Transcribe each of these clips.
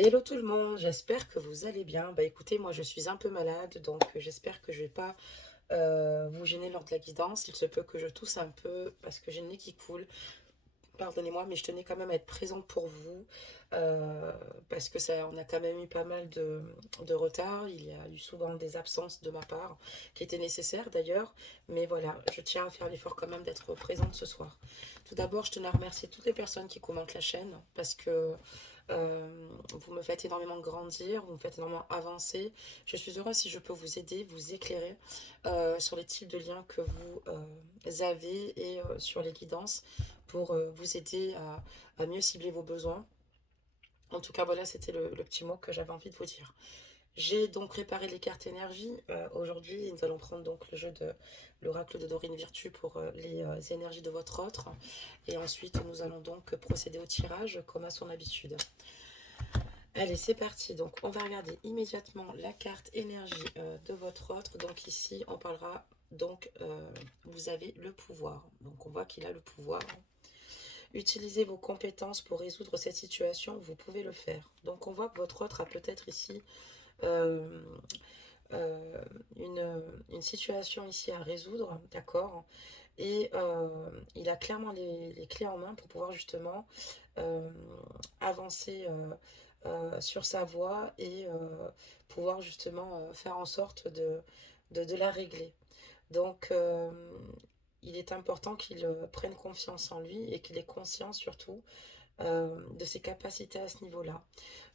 Hello tout le monde, j'espère que vous allez bien. Bah écoutez, moi je suis un peu malade, donc j'espère que je vais pas vous gêner lors de la guidance. Il se peut que je tousse un peu parce que j'ai le nez qui coule. Pardonnez-moi, mais je tenais quand même à être présente pour vous euh, parce que ça, on a quand même eu pas mal de retard. Il y a eu souvent des absences de ma part qui étaient nécessaires d'ailleurs, mais voilà, je tiens à faire l'effort quand même d'être présente ce soir. Tout d'abord, je tenais à remercier toutes les personnes qui commentent la chaîne parce que vous me faites énormément grandir, vous me faites énormément avancer. Je suis heureuse si je peux vous aider, vous éclairer sur les types de liens que vous avez et sur les guidances pour vous aider à mieux cibler vos besoins. En tout cas, voilà, c'était le petit mot que j'avais envie de vous dire. J'ai donc préparé les cartes énergie. Aujourd'hui, nous allons prendre donc le jeu de l'oracle de Dorine Virtue pour les énergies de votre autre. Et ensuite, nous allons donc procéder au tirage comme à son habitude. Allez, c'est parti. Donc, on va regarder immédiatement la carte énergie de votre autre. Donc ici, on parlera donc, vous avez le pouvoir. Donc, on voit qu'il a le pouvoir. Utilisez vos compétences pour résoudre cette situation, vous pouvez le faire. Donc on voit que votre autre a peut-être ici euh, euh, une situation ici à résoudre, d'accord. Et il a clairement les clés en main pour pouvoir justement euh, avancer sur sa voie et pouvoir justement faire en sorte de la régler. Donc, il est important qu'il prenne confiance en lui et qu'il ait conscience surtout de ses capacités à ce niveau-là.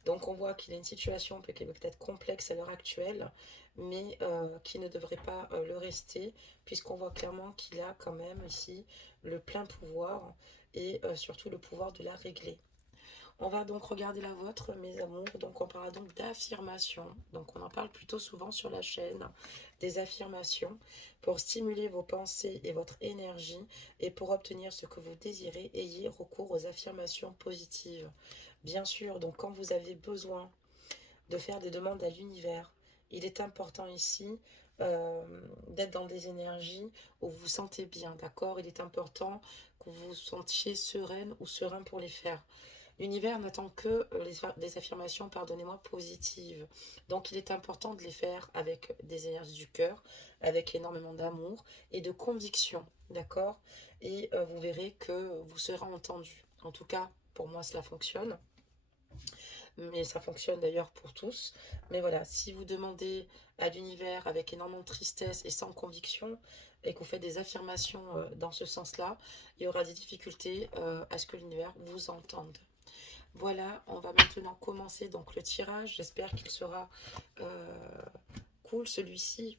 Donc, on voit qu'il a une situation qui est peut-être complexe à l'heure actuelle, mais qui ne devrait pas le rester, puisqu'on voit clairement qu'il a quand même ici le plein pouvoir et surtout le pouvoir de la régler. On va donc regarder la vôtre, mes amours. Donc, on parlera donc d'affirmations. Donc, on en parle plutôt souvent sur la chaîne, des affirmations pour stimuler vos pensées et votre énergie. Et pour obtenir ce que vous désirez, ayez recours aux affirmations positives. Bien sûr, donc quand vous avez besoin de faire des demandes à l'univers, il est important ici euh, d'être dans des énergies où vous vous sentez bien, d'accord. Il est important que vous vous sentiez sereine ou serein pour les faire. L'univers n'attend que des affirmations, pardonnez-moi, positives. Donc il est important de les faire avec des énergies du cœur, avec énormément d'amour et de conviction, d'accord. Et vous verrez que vous serez entendu. En tout cas, pour moi, cela fonctionne. Mais ça fonctionne d'ailleurs pour tous. Mais voilà, si vous demandez à l'univers avec énormément de tristesse et sans conviction, et que vous faites des affirmations dans ce sens-là, il y aura des difficultés à ce que l'univers vous entende. Voilà, on va maintenant commencer donc le tirage. J'espère qu'il sera cool celui-ci.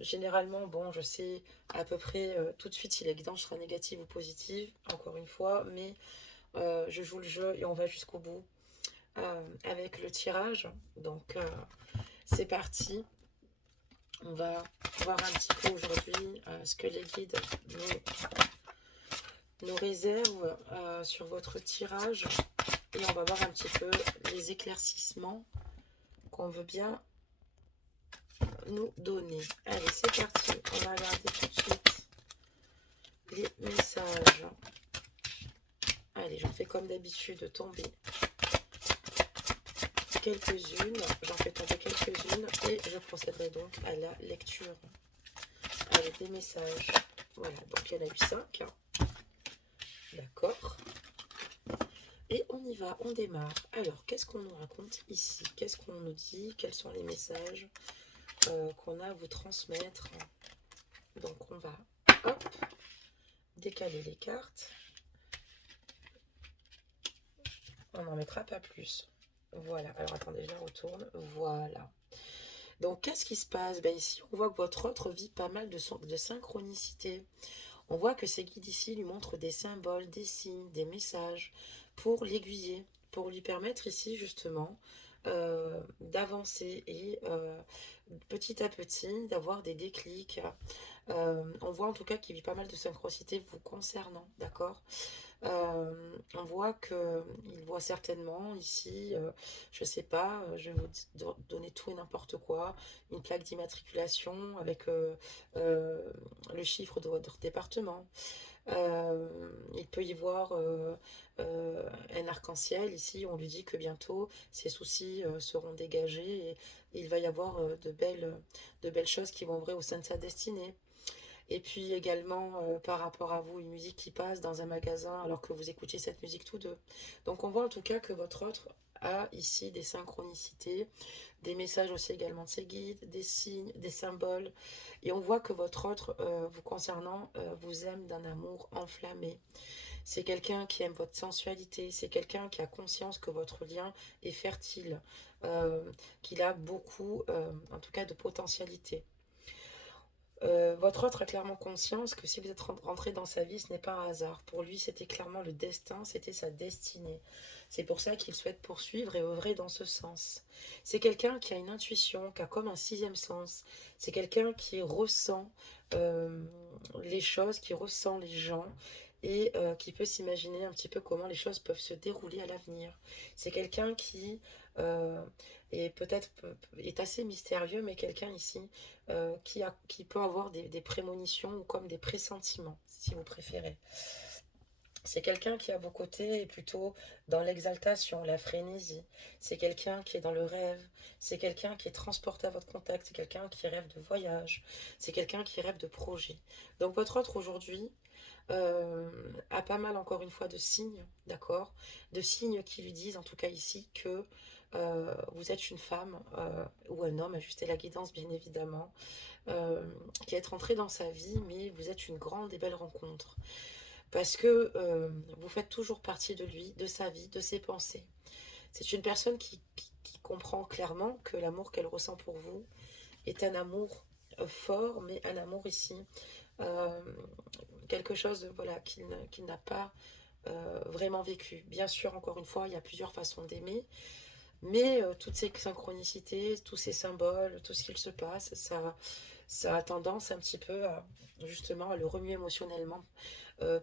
Généralement, bon, je sais à peu près tout de suite si la guidance sera négative ou positive, encore une fois, mais je joue le jeu et on va jusqu'au bout avec le tirage. Donc, c'est parti. On va voir un petit peu aujourd'hui ce que les guides nous réservent sur votre tirage. Et on va voir un petit peu les éclaircissements qu'on veut bien nous donner. Allez, c'est parti. On va regarder tout de suite les messages. Allez, j'en fais comme d'habitude tomber quelques-unes. J'en fais tomber quelques-unes et je procéderai donc à la lecture. Allez, des messages. Voilà, donc il y en a eu 5. D'accord. Et on y va, on démarre. Alors, qu'est-ce qu'on nous raconte ici? Qu'est-ce qu'on nous dit? Quels sont les messages qu'on a à vous transmettre? Donc, on va, hop, décaler les cartes. On n'en mettra pas plus. Voilà. Alors, attendez, je la retourne. Voilà. Donc, qu'est-ce qui se passe? Ben, ici, on voit que votre autre vit pas mal de synchronicité. On voit que ces guides ici lui montrent des symboles, des signes, des messages pour l'aiguiller, pour lui permettre ici justement d'avancer et petit à petit, d'avoir des déclics. On voit en tout cas qu'il vit pas mal de synchronicité vous concernant, d'accord? On voit que il voit certainement ici, je sais pas, je vais vous donner tout et n'importe quoi, une plaque d'immatriculation avec le chiffre de votre département. Il peut y voir un arc-en-ciel. Ici, on lui dit que bientôt, ses soucis seront dégagés et il va y avoir de belles choses qui vont ouvrir au sein de sa destinée. Et puis également, par rapport à vous, une musique qui passe dans un magasin alors que vous écoutiez cette musique tous deux. Donc on voit en tout cas que votre autre a ici des synchronicités, des messages aussi également de ses guides, des signes, des symboles. Et on voit que votre autre, vous concernant, vous aime d'un amour enflammé. C'est quelqu'un qui aime votre sensualité, c'est quelqu'un qui a conscience que votre lien est fertile, qu'il a beaucoup, en tout cas, de potentialité. Votre autre a clairement conscience que si vous êtes rentré dans sa vie, ce n'est pas un hasard. Pour lui, c'était clairement le destin, c'était sa destinée. C'est pour ça qu'il souhaite poursuivre et œuvrer dans ce sens. C'est quelqu'un qui a une intuition, qui a comme un sixième sens. C'est quelqu'un qui ressent euh, les choses, qui ressent les gens et qui peut s'imaginer un petit peu comment les choses peuvent se dérouler à l'avenir. C'est quelqu'un qui euh, est peut-être est assez mystérieux, mais quelqu'un ici qui peut avoir des prémonitions ou comme des pressentiments, si vous préférez. C'est quelqu'un qui, à vos côtés, est plutôt dans l'exaltation, la frénésie. C'est quelqu'un qui est dans le rêve. C'est quelqu'un qui est transporté à votre contact. C'est quelqu'un qui rêve de voyage. C'est quelqu'un qui rêve de projet. Donc votre autre aujourd'hui a pas mal, encore une fois, de signes, d'accord? De signes qui lui disent, en tout cas ici, que vous êtes une femme ou un homme, ajuster la guidance, bien évidemment, euh, qui est rentré dans sa vie, mais vous êtes une grande et belle rencontre. Parce que vous faites toujours partie de lui, de sa vie, de ses pensées. C'est une personne qui comprend clairement que l'amour qu'elle ressent pour vous est un amour fort, mais un amour ici, euh, quelque chose voilà, qu'il n'a pas vraiment vécu. Bien sûr, encore une fois, il y a plusieurs façons d'aimer, mais toutes ces synchronicités, tous ces symboles, tout ce qu'il se passe, ça a tendance un petit peu à justement à le remuer émotionnellement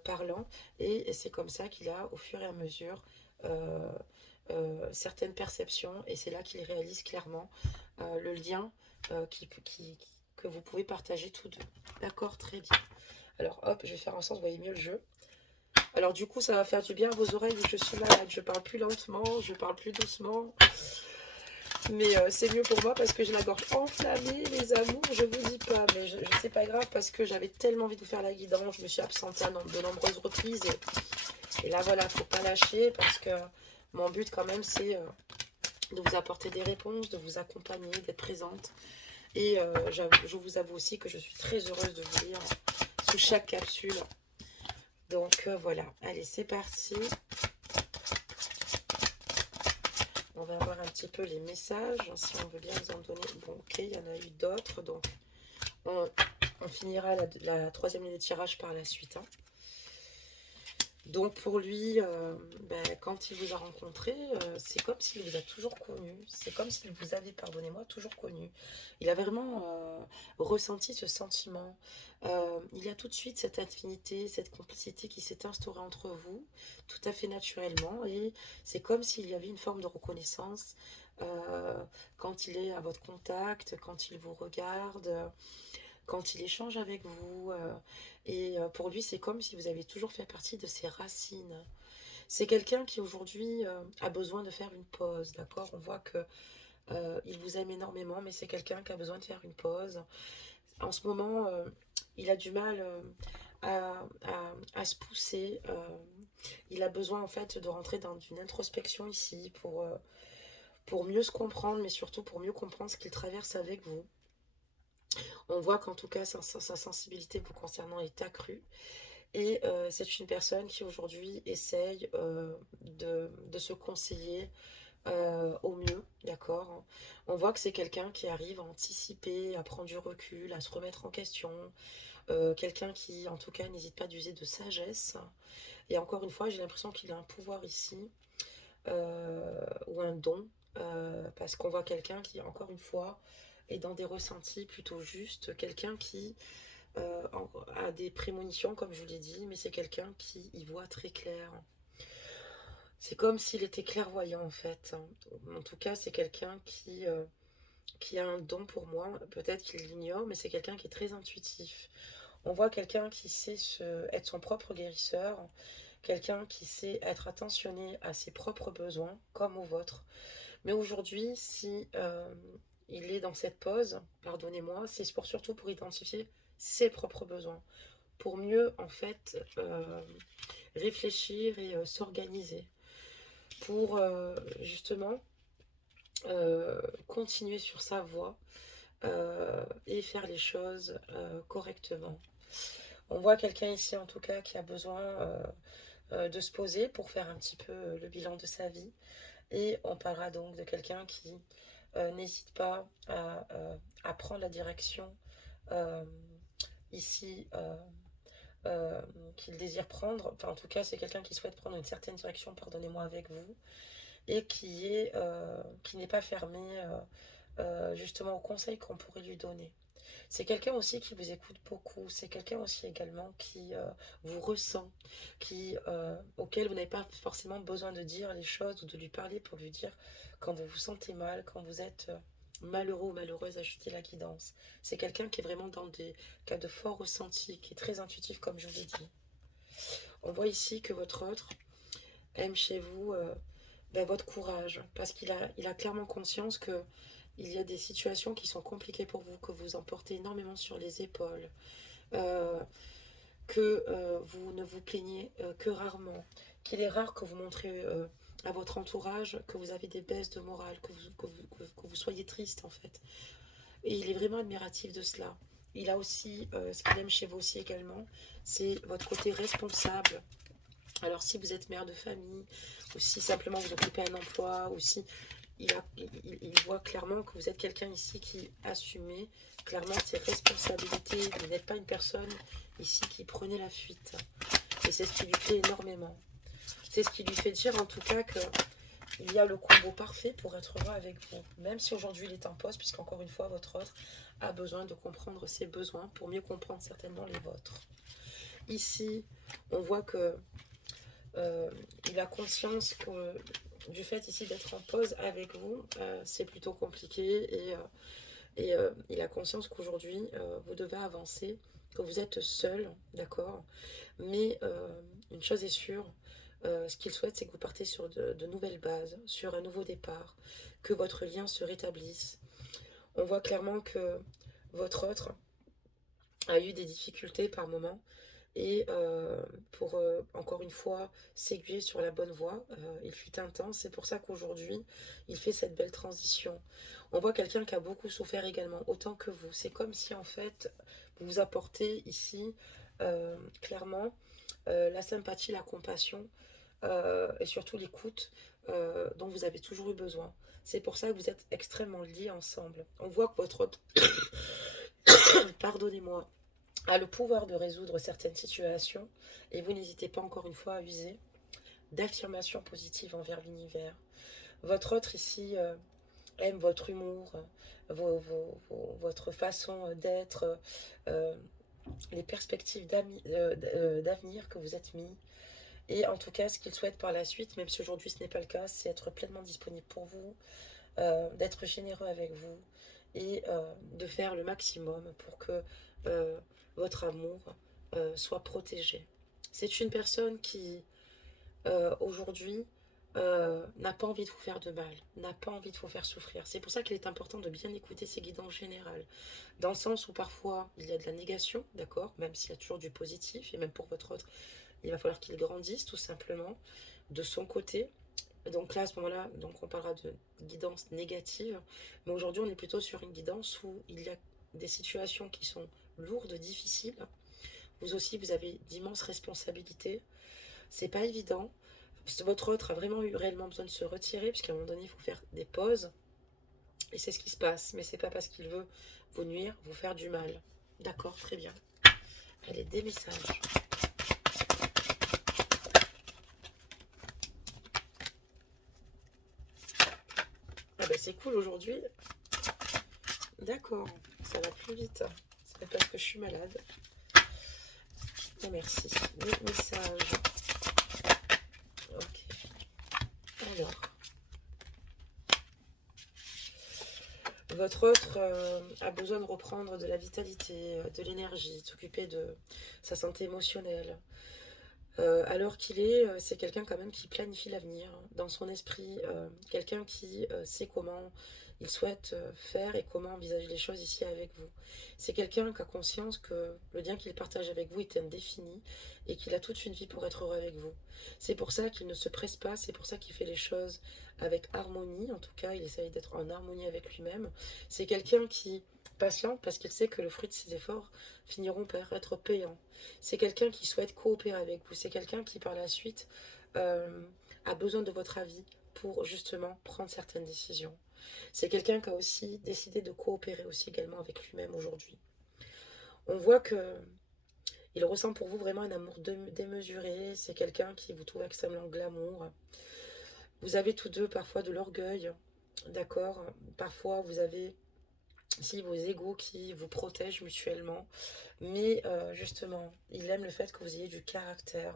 parlant. Et c'est comme ça qu'il a, au fur et à mesure, euh, certaines perceptions. Et c'est là qu'il réalise clairement le lien que vous pouvez partager tous deux. D'accord, très bien. Alors hop, je vais faire en sorte, vous voyez mieux le jeu. Alors du coup, ça va faire du bien à vos oreilles. Je suis malade, je parle plus lentement, je parle plus doucement. Mais c'est mieux pour moi parce que j'ai la gorge enflammée, les amours, je vous dis pas. Mais c'est pas grave parce que j'avais tellement envie de vous faire la guidance. Je me suis absentée de nombreuses reprises. Et là, voilà, faut pas lâcher parce que mon but quand même, c'est de vous apporter des réponses, de vous accompagner, d'être présente. Et je vous avoue aussi que je suis très heureuse de vous lire sous chaque capsule. Donc voilà, allez, c'est parti. On va voir un petit peu les messages, si on veut bien vous en donner. Bon, ok, il y en a eu d'autres, donc on finira la troisième ligne de tirage par la suite. Hein. Donc pour lui, quand il vous a rencontré, c'est comme s'il vous a toujours connu. C'est comme s'il vous avait, pardonnez-moi, toujours connu. Il a vraiment ressenti ce sentiment. Il y a tout de suite cette affinité, cette complicité qui s'est instaurée entre vous, tout à fait naturellement. Et c'est comme s'il y avait une forme de reconnaissance quand il est à votre contact, quand il vous regarde quand il échange avec vous. Et pour lui, c'est comme si vous avez toujours fait partie de ses racines. C'est quelqu'un qui aujourd'hui a besoin de faire une pause, d'accord? On voit que il vous aime énormément, mais c'est quelqu'un qui a besoin de faire une pause. En ce moment, il a du mal à se pousser. Il a besoin en fait de rentrer dans une introspection ici pour mieux se comprendre, mais surtout pour mieux comprendre ce qu'il traverse avec vous. On voit qu'en tout cas, sa sensibilité vous concernant est accrue. Et c'est une personne qui aujourd'hui essaye de se conseiller au mieux, d'accord? On voit que c'est quelqu'un qui arrive à anticiper, à prendre du recul, à se remettre en question. Quelqu'un qui, en tout cas, n'hésite pas d'user de sagesse. Et encore une fois, j'ai l'impression qu'il a un pouvoir ici, ou un don, parce qu'on voit quelqu'un qui, encore une fois, est dans des ressentis plutôt justes, quelqu'un qui a des prémonitions, comme je vous l'ai dit, mais c'est quelqu'un qui y voit très clair. C'est comme s'il était clairvoyant en fait. En tout cas, c'est quelqu'un qui a un don pour moi. Peut-être qu'il l'ignore, mais c'est quelqu'un qui est très intuitif. On voit quelqu'un qui sait être son propre guérisseur, quelqu'un qui sait être attentionné à ses propres besoins, comme aux vôtres. Mais aujourd'hui, si il est dans cette pause, pardonnez-moi, c'est surtout pour identifier ses propres besoins, pour mieux en fait réfléchir et s'organiser, pour justement continuer sur sa voie et faire les choses correctement. On voit quelqu'un ici en tout cas qui a besoin de se poser pour faire un petit peu le bilan de sa vie. Et on parlera donc de quelqu'un qui n'hésite pas à prendre la direction euh, ici euh, qu'il désire prendre. Enfin, en tout cas, c'est quelqu'un qui souhaite prendre une certaine direction, pardonnez-moi, avec vous, et qui n'est pas fermé justement aux conseils qu'on pourrait lui donner. C'est quelqu'un aussi qui vous écoute beaucoup. C'est quelqu'un aussi également qui vous ressent, auquel vous n'avez pas forcément besoin de dire les choses ou de lui parler pour lui dire quand vous vous sentez mal, quand vous êtes malheureux ou malheureuse, ajustez la guidance. C'est quelqu'un qui est vraiment dans des cas de fort ressenti, qui est très intuitif comme je vous l'ai dit. On voit ici que votre autre aime chez vous votre courage, parce il a clairement conscience que il y a des situations qui sont compliquées pour vous, que vous en portez énormément sur les épaules, euh, que vous ne vous plaignez que rarement, qu'il est rare que vous montrez à votre entourage que vous avez des baisses de morale, que vous soyez triste en fait. Et il est vraiment admiratif de cela. Il a aussi, ce qu'il aime chez vous aussi également, c'est votre côté responsable. Alors si vous êtes mère de famille, ou si simplement vous occupez un emploi, ou si il voit clairement que vous êtes quelqu'un ici qui assumez clairement ses responsabilités. Vous n'êtes pas une personne ici qui prenait la fuite. Et c'est ce qui lui plaît énormément. C'est ce qui lui fait dire en tout cas qu'il y a le combo parfait pour être heureux avec vous. Même si aujourd'hui il est en poste, puisqu'encore une fois, votre autre a besoin de comprendre ses besoins pour mieux comprendre certainement les vôtres. Ici, on voit que il a conscience que du fait ici d'être en pause avec vous, c'est plutôt compliqué et il a conscience qu'aujourd'hui vous devez avancer, que vous êtes seul, d'accord, mais une chose est sûre, ce qu'il souhaite c'est que vous partez sur de nouvelles bases, sur un nouveau départ, que votre lien se rétablisse. On voit clairement que votre autre a eu des difficultés par moment et pour encore une fois s'aiguiller sur la bonne voie, il fut un temps, c'est pour ça qu'aujourd'hui il fait cette belle transition. On voit quelqu'un qui a beaucoup souffert également, autant que vous. C'est comme si en fait vous vous apportez ici clairement la sympathie, la compassion et surtout l'écoute dont vous avez toujours eu besoin. C'est pour ça que vous êtes extrêmement liés ensemble. On voit que votre pardonnez-moi, a le pouvoir de résoudre certaines situations et vous n'hésitez pas encore une fois à user d'affirmations positives envers l'univers. Votre autre ici aime votre humour, votre façon d'être, euh, les perspectives d'avenir que vous êtes mis. Et en tout cas, ce qu'il souhaite par la suite, même si aujourd'hui ce n'est pas le cas, c'est être pleinement disponible pour vous, d'être généreux avec vous et de faire le maximum pour que euh, votre amour soit protégé. C'est une personne qui, aujourd'hui, n'a pas envie de vous faire de mal, n'a pas envie de vous faire souffrir. C'est pour ça qu'il est important de bien écouter ses guidances générales. Dans le sens où parfois il y a de la négation, d'accord, même s'il y a toujours du positif, et même pour votre autre, il va falloir qu'il grandisse tout simplement de son côté. Donc là, à ce moment-là, donc on parlera de guidance négative. Mais aujourd'hui, on est plutôt sur une guidance où il y a des situations qui sont lourdes, difficiles. Vous aussi, vous avez d'immenses responsabilités. C'est pas évident. Votre autre a vraiment eu réellement besoin de se retirer, puisqu'à un moment donné, il faut faire des pauses. Et c'est ce qui se passe. Mais c'est pas parce qu'il veut vous nuire, vous faire du mal. D'accord, très bien. Allez, des messages. Ah ben c'est cool aujourd'hui. D'accord, ça va plus vite. C'est parce que je suis malade. Oh, merci. Les messages. Ok. Alors, votre autre a besoin de reprendre de la vitalité, de l'énergie, de s'occuper de sa santé émotionnelle. Alors qu'il est, c'est quelqu'un quand même qui planifie l'avenir dans son esprit, quelqu'un qui sait comment il souhaite faire et comment envisager les choses ici avec vous. C'est quelqu'un qui a conscience que le lien qu'il partage avec vous est indéfini et qu'il a toute une vie pour être heureux avec vous. C'est pour ça qu'il ne se presse pas, c'est pour ça qu'il fait les choses avec harmonie, en tout cas il essaye d'être en harmonie avec lui-même. C'est quelqu'un qui patiente parce qu'il sait que le fruit de ses efforts finiront par être payants. C'est quelqu'un qui souhaite coopérer avec vous. C'est quelqu'un qui, par la suite, euh, a besoin de votre avis pour justement prendre certaines décisions. C'est quelqu'un qui a aussi décidé de coopérer aussi également avec lui-même aujourd'hui. On voit que il ressent pour vous vraiment un amour démesuré. C'est quelqu'un qui vous trouve extrêmement glamour. Vous avez tous deux parfois de l'orgueil, d'accord. Parfois vous avez si vos égos qui vous protègent mutuellement. Mais justement, il aime le fait que vous ayez du caractère.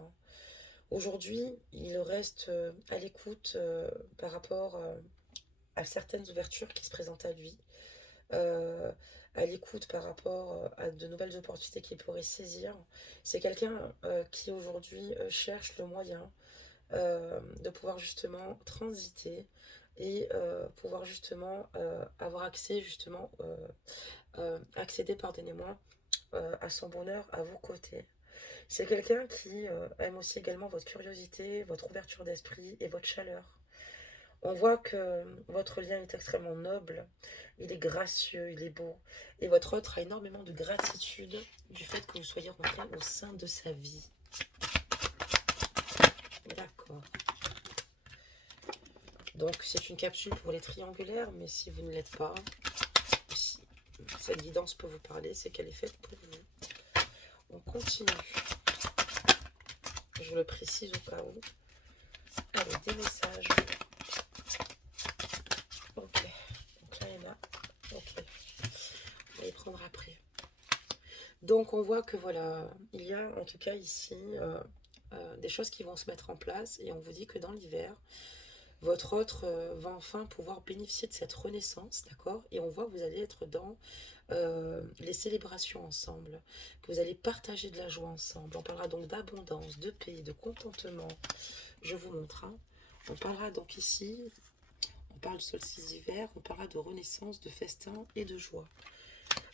Aujourd'hui, il reste à l'écoute par rapport à certaines ouvertures qui se présentent à lui, euh, à l'écoute par rapport à de nouvelles opportunités qu'il pourrait saisir. C'est quelqu'un qui aujourd'hui cherche le moyen de pouvoir justement transiter et pouvoir justement avoir accès justement, accéder, pardonnez-moi, à son bonheur à vos côtés. C'est quelqu'un qui aime aussi également votre curiosité, votre ouverture d'esprit et votre chaleur. On voit que votre lien est extrêmement noble, il est gracieux, il est beau. Et votre autre a énormément de gratitude du fait que vous soyez rentré au sein de sa vie. D'accord. Donc c'est une capsule pour les triangulaires, mais si vous ne l'êtes pas, si cette guidance peut vous parler, c'est qu'elle est faite pour vous. On continue. Je le précise au cas où. Allez, des messages. Ok. Donc là, il y en a. Ok. On va les prendre après. Donc, on voit que voilà, il y a en tout cas ici des choses qui vont se mettre en place. Et on vous dit que dans l'hiver, votre autre va enfin pouvoir bénéficier de cette renaissance, d'accord. Et on voit que vous allez être dans les célébrations ensemble, que vous allez partager de la joie ensemble. On parlera donc d'abondance, de paix, de contentement. Je vous montre. Hein. On parlera donc ici, on parle de solstice d'hiver, on parlera de renaissance, de festin et de joie.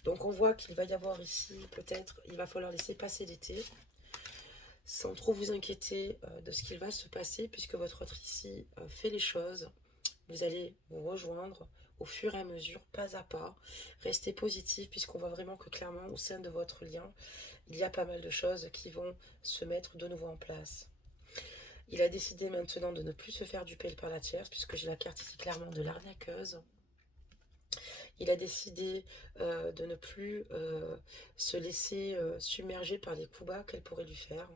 Donc on voit qu'il va y avoir ici, peut-être, il va falloir laisser passer l'été, sans trop vous inquiéter de ce qu'il va se passer, puisque votre autre ici fait les choses. Vous allez vous rejoindre au fur et à mesure, pas à pas. Restez positif, puisqu'on voit vraiment que clairement, au sein de votre lien, il y a pas mal de choses qui vont se mettre de nouveau en place. Il a décidé maintenant de ne plus se faire duper par la tierce, puisque j'ai la carte ici clairement de l'arnaqueuse. Il a décidé de ne plus se laisser submerger par les coups bas qu'elle pourrait lui faire,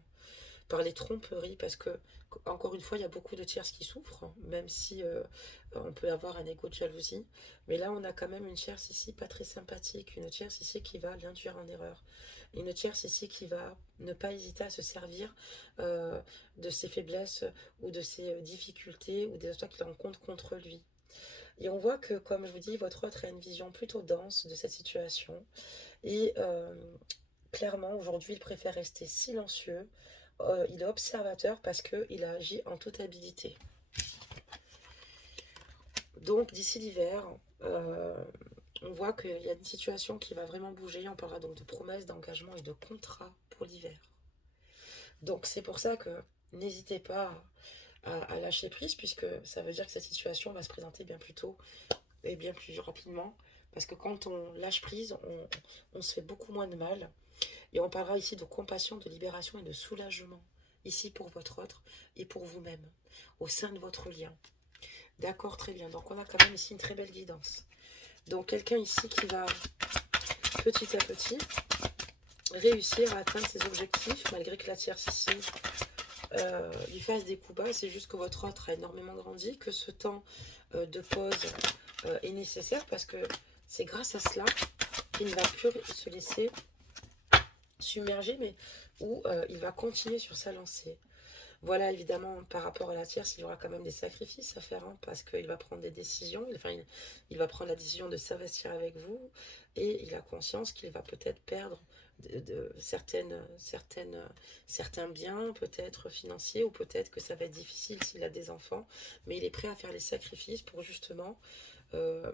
par les tromperies, parce que, encore une fois, il y a beaucoup de tierces qui souffrent, hein, même si on peut avoir un égo de jalousie. Mais là, on a quand même une tierce ici pas très sympathique, une tierce ici qui va l'induire en erreur. Une tierce ici qui va ne pas hésiter à se servir de ses faiblesses ou de ses difficultés ou des obstacles qu'il rencontre contre lui. Et on voit que, comme je vous dis, votre autre a une vision plutôt dense de cette situation. Et clairement, aujourd'hui, il préfère rester silencieux. Il est observateur parce qu'il a agi en toute habilité. Donc, d'ici l'hiver, on voit qu'il y a une situation qui va vraiment bouger. On parlera donc de promesses, d'engagement et de contrats pour l'hiver. Donc, c'est pour ça que n'hésitez pas à lâcher prise, puisque ça veut dire que cette situation va se présenter bien plus tôt et bien plus rapidement. Parce que quand on lâche prise, on se fait beaucoup moins de mal. Et on parlera ici de compassion, de libération et de soulagement. Ici pour votre autre et pour vous-même, au sein de votre lien. D'accord, très bien. Donc on a quand même ici une très belle guidance. Donc quelqu'un ici qui va petit à petit réussir à atteindre ses objectifs, malgré que la tierce ici lui fasse des coups bas. C'est juste que votre autre a énormément grandi, que ce temps de pause est nécessaire parce que c'est grâce à cela qu'il ne va plus se laisser submerger, mais où il va continuer sur sa lancée. Voilà, évidemment, par rapport à la tierce, il y aura quand même des sacrifices à faire, hein, parce qu'il va prendre des décisions, enfin, il va prendre la décision de s'investir avec vous, et il a conscience qu'il va peut-être perdre certains biens, peut-être financiers, ou peut-être que ça va être difficile s'il a des enfants, mais il est prêt à faire les sacrifices pour justement euh,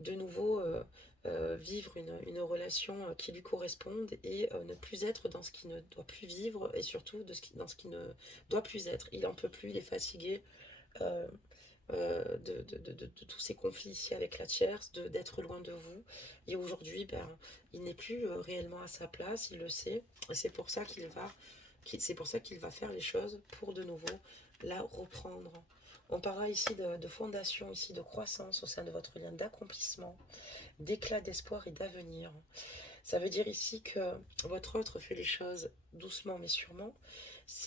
de nouveau vivre une relation qui lui corresponde et ne plus être dans ce qu'il ne doit plus vivre et surtout dans ce qui ne doit plus être. Il en peut plus, il est fatigué euh, de tous ces conflits ici avec la tierce, d'être loin de vous. Et aujourd'hui, ben, il n'est plus réellement à sa place, il le sait. Et c'est pour ça c'est pour ça qu'il va faire les choses pour de nouveau la reprendre. On parlera ici de fondation, ici de croissance au sein de votre lien, d'accomplissement, d'éclat, d'espoir et d'avenir. Ça veut dire ici que votre autre fait les choses doucement mais sûrement.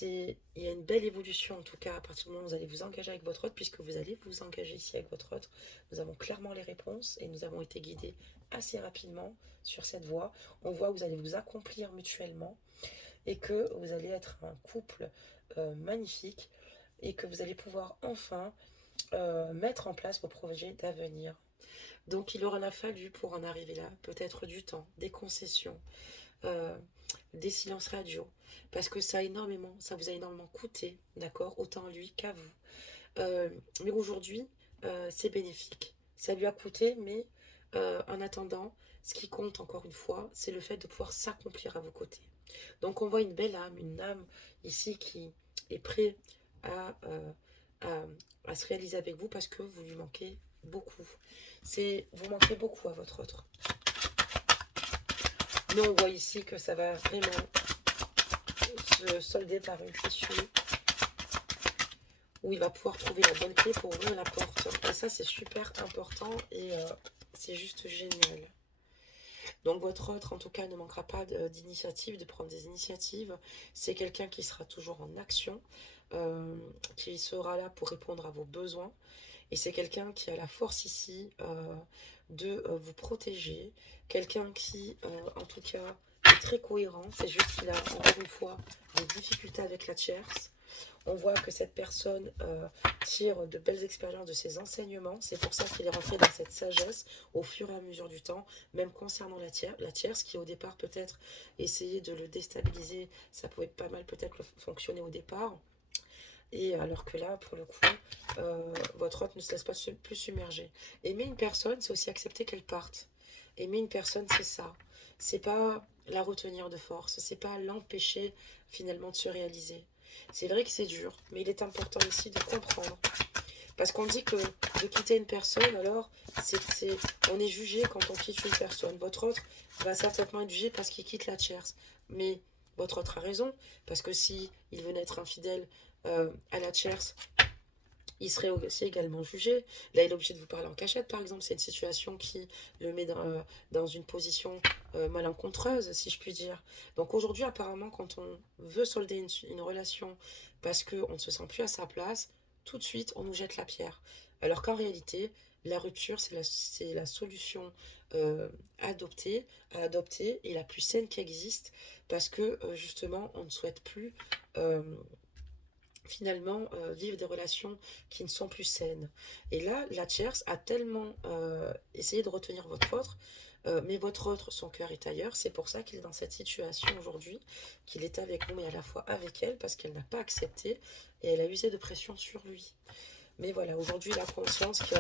Il y a une belle évolution en tout cas à partir du moment où vous allez vous engager avec votre autre, puisque vous allez vous engager ici avec votre autre. Nous avons clairement les réponses et nous avons été guidés assez rapidement sur cette voie. On voit que vous allez vous accomplir mutuellement et que vous allez être un couple magnifique et que vous allez pouvoir enfin mettre en place vos projets d'avenir. Donc il aura fallu pour en arriver là, peut-être du temps, des concessions, euh, des silences radio, parce que ça vous a énormément coûté, d'accord, autant lui qu'à vous. Mais aujourd'hui, c'est bénéfique. Ça lui a coûté, mais en attendant, ce qui compte encore une fois, c'est le fait de pouvoir s'accomplir à vos côtés. Donc on voit une âme ici qui est prête à, euh, à se réaliser avec vous parce que vous lui manquez beaucoup. Vous manquez beaucoup à votre autre. Mais on voit ici que ça va vraiment se solder par une issue où il va pouvoir trouver la bonne clé pour ouvrir la porte. Et ça, c'est super important et c'est juste génial. Donc votre autre, en tout cas, ne manquera pas d'initiative, de prendre des initiatives. C'est quelqu'un qui sera toujours en action, euh, qui sera là pour répondre à vos besoins. Et c'est quelqu'un qui a la force ici de vous protéger. Quelqu'un qui, en tout cas, est très cohérent. C'est juste qu'il a, encore une fois, des difficultés avec la tierce. On voit que cette personne tire de belles expériences de ses enseignements. C'est pour ça qu'il est rentré dans cette sagesse au fur et à mesure du temps, même concernant la tierce qui au départ peut-être essayait de le déstabiliser. Ça pouvait pas mal peut-être fonctionner au départ. Et alors que là, pour le coup, votre hôte ne se laisse pas plus submerger. Aimer une personne, c'est aussi accepter qu'elle parte. Aimer une personne, c'est ça. C'est pas la retenir de force, c'est pas l'empêcher finalement de se réaliser. C'est vrai que c'est dur, mais il est important ici de comprendre. Parce qu'on dit que de quitter une personne, alors, on est jugé quand on quitte une personne. Votre autre va certainement être jugé parce qu'il quitte la tierce. Mais votre autre a raison, parce que si il venait être infidèle à la tierce, il serait aussi également jugé. Là, il est obligé de vous parler en cachette, par exemple. C'est une situation qui le met dans une position malencontreuse, si je puis dire. Donc aujourd'hui, apparemment, quand on veut solder une relation parce qu'on ne se sent plus à sa place, tout de suite, on nous jette la pierre. Alors qu'en réalité, la rupture, c'est la solution à adopter et la plus saine qui existe parce que justement, on ne souhaite plus euh, finalement vivre des relations qui ne sont plus saines. Et là, la tierce a tellement essayé de retenir votre autre, mais votre autre, son cœur est ailleurs. C'est pour ça qu'il est dans cette situation aujourd'hui, qu'il est avec vous, mais à la fois avec elle, parce qu'elle n'a pas accepté et elle a usé de pression sur lui. Mais voilà, aujourd'hui, il a conscience que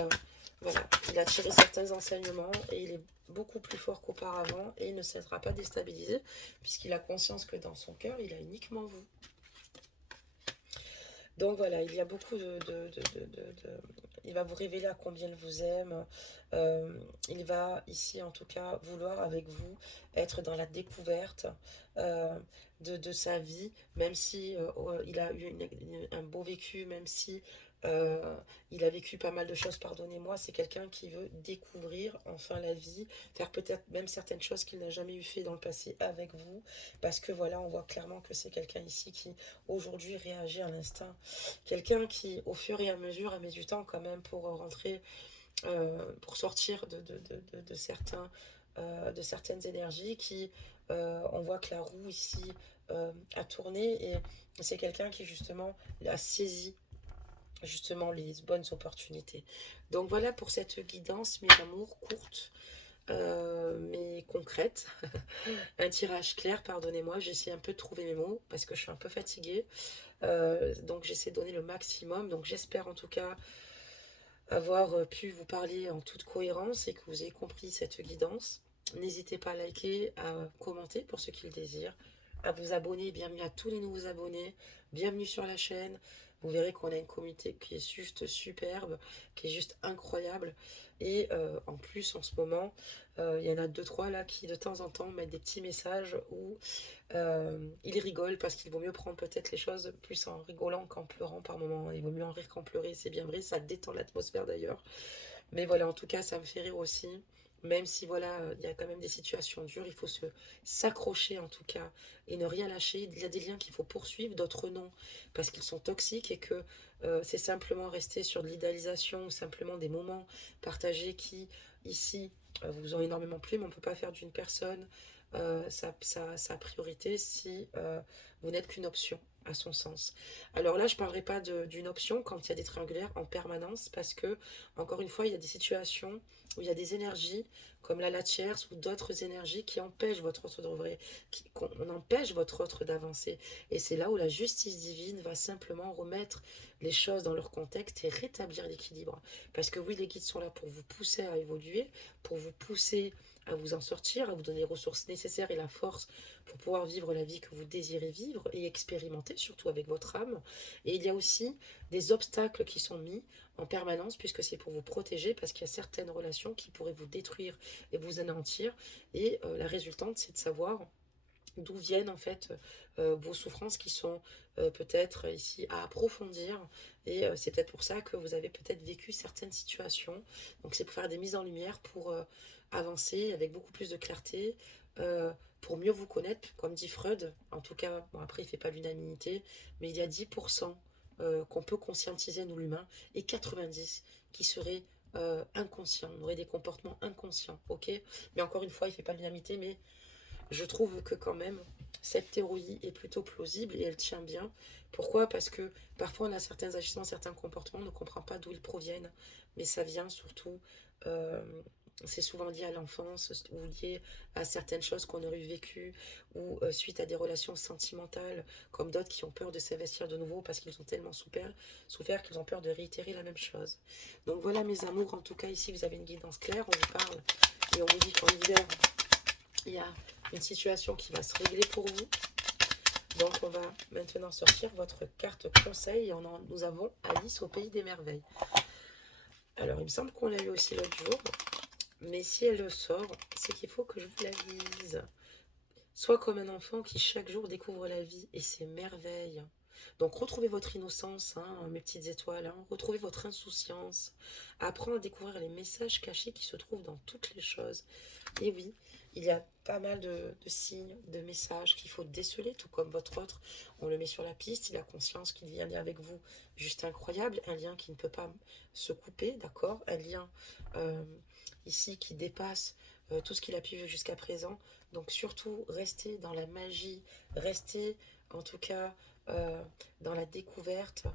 voilà, il a tiré certains enseignements et il est beaucoup plus fort qu'auparavant et il ne se laissera pas déstabiliser puisqu'il a conscience que dans son cœur, il a uniquement vous. Donc voilà, il y a beaucoup il va vous révéler à combien il vous aime. Il va ici, en tout cas, vouloir avec vous être dans la découverte de sa vie, même si il a eu un beau vécu, même si il a vécu pas mal de choses, pardonnez-moi. C'est quelqu'un qui veut découvrir enfin la vie, faire peut-être même certaines choses qu'il n'a jamais eu fait dans le passé avec vous, parce que voilà, on voit clairement que c'est quelqu'un ici qui aujourd'hui réagit à l'instinct. Quelqu'un qui, au fur et à mesure, a mis du temps quand même pour rentrer pour sortir de certaines énergies qui, on voit que la roue ici a tourné et c'est quelqu'un qui justement a saisi justement les bonnes opportunités. Donc voilà pour cette guidance, mes amours, courte mais concrète. Un tirage clair, pardonnez-moi, j'essaie un peu de trouver mes mots parce que je suis un peu fatiguée. Donc j'essaie de donner le maximum. Donc j'espère en tout cas avoir pu vous parler en toute cohérence et que vous ayez compris cette guidance. N'hésitez pas à liker, à commenter pour ceux qui le désirent, à vous abonner. Bienvenue à tous les nouveaux abonnés. Bienvenue sur la chaîne. Vous verrez qu'on a une communauté qui est juste superbe, qui est juste incroyable. Et en plus, en ce moment, il y en a deux, trois là qui de temps en temps mettent des petits messages où ils rigolent parce qu'il vaut mieux prendre peut-être les choses plus en rigolant qu'en pleurant par moment. Il vaut mieux en rire qu'en pleurer, c'est bien vrai, ça détend l'atmosphère d'ailleurs. Mais voilà, en tout cas, ça me fait rire aussi. Même si voilà, il y a quand même des situations dures, il faut se s'accrocher en tout cas et ne rien lâcher. Il y a des liens qu'il faut poursuivre, d'autres non, parce qu'ils sont toxiques et que c'est simplement rester sur de l'idéalisation ou simplement des moments partagés qui, ici, vous ont énormément plu, mais on ne peut pas faire d'une personne sa priorité si vous n'êtes qu'une option à son sens. Alors là, je ne parlerai pas d'une option quand il y a des triangulaires en permanence parce que encore une fois, il y a des situations où il y a des énergies, comme la tierce ou d'autres énergies qui empêchent votre autre d'œuvrer, on empêche votre autre d'avancer. Et c'est là où la justice divine va simplement remettre les choses dans leur contexte et rétablir l'équilibre. Parce que oui, les guides sont là pour vous pousser à évoluer, pour vous pousser à vous en sortir, à vous donner les ressources nécessaires et la force pour pouvoir vivre la vie que vous désirez vivre et expérimenter, surtout avec votre âme. Et il y a aussi des obstacles qui sont mis en permanence puisque c'est pour vous protéger parce qu'il y a certaines relations qui pourraient vous détruire et vous anéantir et la résultante c'est de savoir d'où viennent en fait vos souffrances qui sont peut-être ici à approfondir et c'est peut-être pour ça que vous avez peut-être vécu certaines situations, donc c'est pour faire des mises en lumière pour avancer avec beaucoup plus de clarté, pour mieux vous connaître comme dit Freud. En tout cas bon, après il ne fait pas l'unanimité mais il y a 10% qu'on peut conscientiser nous l'humain et 90 qui seraient inconscients, on aurait des comportements inconscients, ok, mais encore une fois il ne fait pas l'unanimité mais je trouve que quand même, cette théorie est plutôt plausible et elle tient bien. Pourquoi? Parce que parfois on a certains agissements, certains comportements, on ne comprend pas d'où ils proviennent, mais ça vient surtout, euh, c'est souvent lié à l'enfance ou lié à certaines choses qu'on aurait vécues ou suite à des relations sentimentales, comme d'autres qui ont peur de s'investir de nouveau parce qu'ils ont tellement souffert qu'ils ont peur de réitérer la même chose. Donc voilà mes amours, en tout cas ici vous avez une guidance claire, on vous parle et on vous dit qu'en hiver, il y a une situation qui va se régler pour vous. Donc on va maintenant sortir votre carte conseil et nous avons Alice au pays des merveilles. Alors il me semble qu'on l'a eu aussi l'autre jour, mais si elle le sort, c'est qu'il faut que je vous la lise. Sois comme un enfant qui chaque jour découvre la vie et ses merveilles. Donc retrouvez votre innocence, hein, mes petites étoiles, hein, retrouvez votre insouciance, apprends à découvrir les messages cachés qui se trouvent dans toutes les choses. Et oui, il y a pas mal de signes, de messages qu'il faut déceler, tout comme votre autre. On le met sur la piste, il a conscience qu'il y a un lien avec vous juste incroyable, un lien qui ne peut pas se couper, d'accord. Un lien euh, ici qui dépasse tout ce qu'il a pu vivre jusqu'à présent. Donc surtout, restez dans la magie, restez en tout cas euh, dans la découverte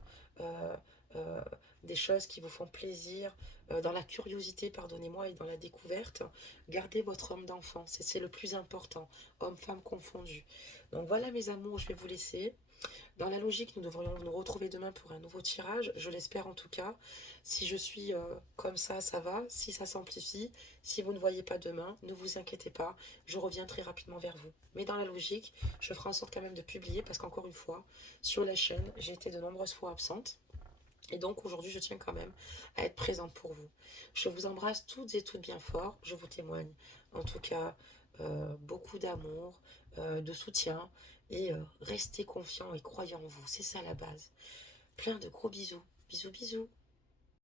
euh, euh, des choses qui vous font plaisir, dans la curiosité, pardonnez-moi, et dans la découverte. Gardez votre homme d'enfant, c'est le plus important, homme-femme confondu. Donc voilà mes amours, je vais vous laisser. Dans la logique, nous devrions nous retrouver demain pour un nouveau tirage, je l'espère en tout cas. Si je suis comme ça va. Si ça s'amplifie, si vous ne voyez pas demain, ne vous inquiétez pas, je reviens très rapidement vers vous. Mais dans la logique, je ferai en sorte quand même de publier parce qu'encore une fois, sur la chaîne, j'ai été de nombreuses fois absente. Et donc aujourd'hui, je tiens quand même à être présente pour vous. Je vous embrasse toutes et toutes bien fort. Je vous témoigne en tout cas beaucoup d'amour, de soutien. Et restez confiants et croyez en vous. C'est ça la base. Plein de gros bisous. Bisous, bisous.